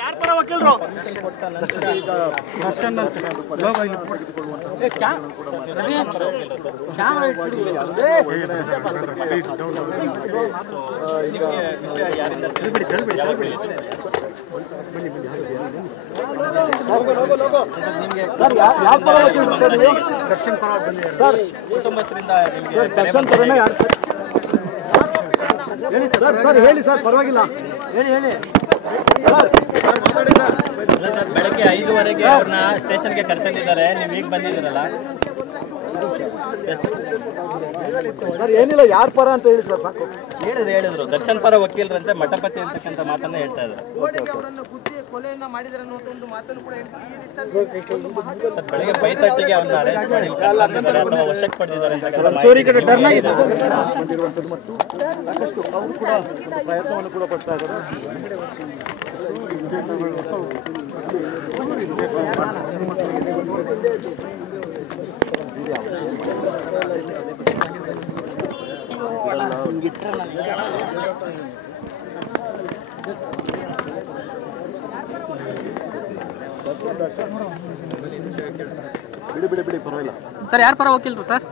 ಯಾರ ಪರ ವಕೀಲರು ಸರ್ ಯಾವ ಪರ ವಕೀಲರು ದರ್ಶನ್ ಪರ ಸರ್ ಕುಟುಂಬಸ್ಥರಿಂದ ದರ್ಶನ್ ಪರನೇ ಯಾರು ಹೇಳಿ ಸರ್ ಸರ್ ಹೇಳಿ ಸರ್ ಪರವಾಗಿಲ್ಲ ಹೇಳಿ ಹೇಳಿ ಸರ್ ಬೆಳಗ್ಗೆ 5:15ಕ್ಕೆ ಅವ್ರನ್ನ ಸ್ಟೇಷನ್ಗೆ ಕರ್ತಿದ್ದಾರೆ. ನೀವು ಈಗ ಬಂದಿದ್ದೀರಲ್ಲ ಸರ್ ಏನಿಲ್ಲ ಯಾರ ಪರ ಅಂತ ಹೇಳಿ ಸರ್ ಸಾಕು ಹೇಳಿದ್ರು ದರ್ಶನ್ ಪರ ವಕೀಲರಂತೆ ಮಠಪತಿ ಅಂತಕ್ಕಂಥ ಮಾತನ್ನ ಹೇಳ್ತಾ ಇದ್ದಾರೆ. ಸರ್ ಬೆಳಗ್ಗೆ 5:30ಗೆ ಅವ್ರನ್ನ ಅರೆಸ್ಟ್ ಮಾಡಿ ಅಥವಾ ವಶಕ್ಕೆ ಪಡೆದಿದ್ದಾರೆ ಸಾಕಷ್ಟು ಅವರು ಕೂಡ ಪ್ರಯತ್ನವನ್ನು ಕೂಡ ಪಡ್ತಾ ಇದ್ದಾರೆ. ಬಿಡಿ ಬಿಡಿ ಬಿಡಿ ಪರವಾಗಿಲ್ಲ ಸರ್ ಯಾರ ಪರ ವಕೀಲರು ಸರ್